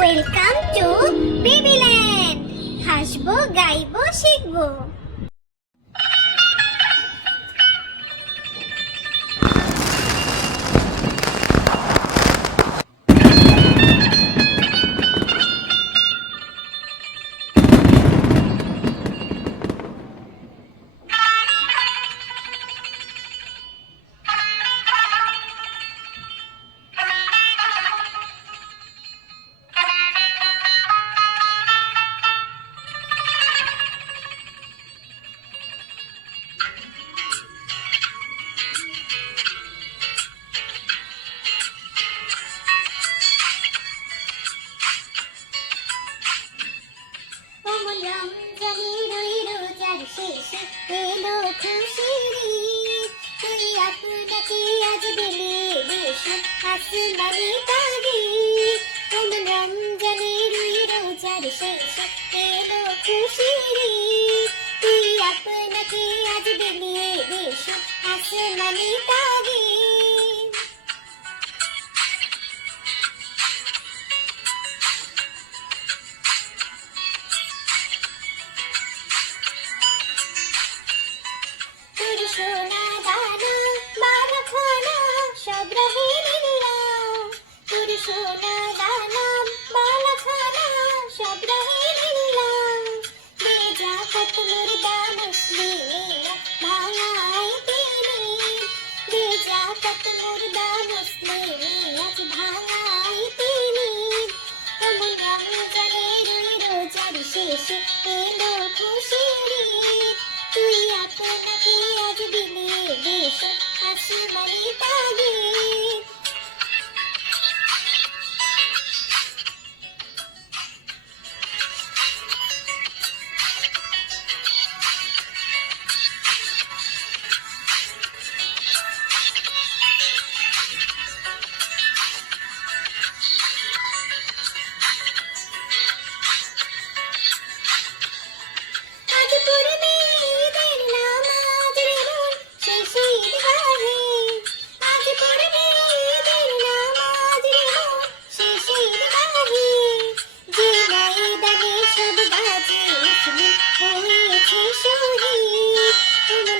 Welcome to Babyland. হাসবো, গাইবো, শিখবো। রমজানের ওই রোজার শেষে এলো খুশির ঈদ। তুই আপনাকে আজ দিলে দেশে আসমানি তাগিদ। রমজানের ওই রোজার শেষে এলো খুশির ঈদ। তুই আপনাকে আজ দিলে দেশে আসমানি তাগিদ। সোনা দানা বালা খানা সব রহে লিল্লাহ। তোর সোনা দানা বালা খানা সব রহে লিল্লাহ। দে যাকাত মুর্দা মুসলিমিনা ভাঙায় তিনি। দে যাকাত মুর্দা মুসলিমিনা ভাঙায় তিনি। এমন রমজানের ওই রোজার শেষে এলো খুশির ঈদ। তুই আপনাকে আজ দিলে দেশে আসমানি তাগিদ। আজ পড়বে ঈদের নামাজ রে মন শেষে ঈদগাহে। আজ পড়বে ঈদের নামাজ রে মন শেষে ঈদগাহে। যে ময়দানে সব গাজী মুসলিম হয়েছে শহীদ।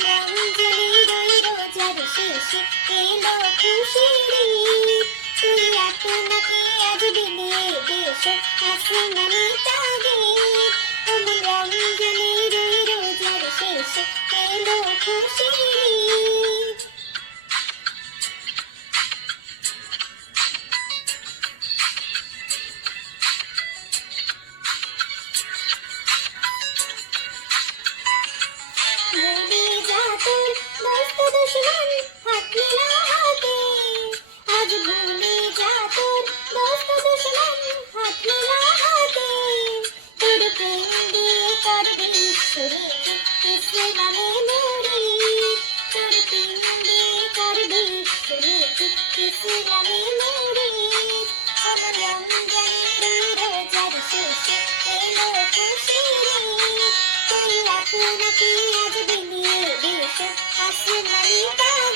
রমজানের ওই রোজার শেষে এলো খুশির ঈদ। তুই আপনাকে আজ দিলে দেশে আসমানি তাগিদ। রমজানের ওই রোজার শেষে এলো খুশির ঈদ। ভুলে যা তোর দোস্ত দুশমন হাত মিলা হাতে। আজ ভুলে যা তোর দোস্ত দুশমন হাত মিলা হাতে। তোর প্রেম দিয়ে করবে বিশ্বরীতি ইসলামে মুরিদ। তোর প্রেম দিয়ে করবে বিশ্বরীতি ইসলামে মুরিদ। রমজানের রোজার শেষে এলো খুশির ঈদ। তুই আপনাকে আজ দিলে দেশে আসমানি তাগিদ।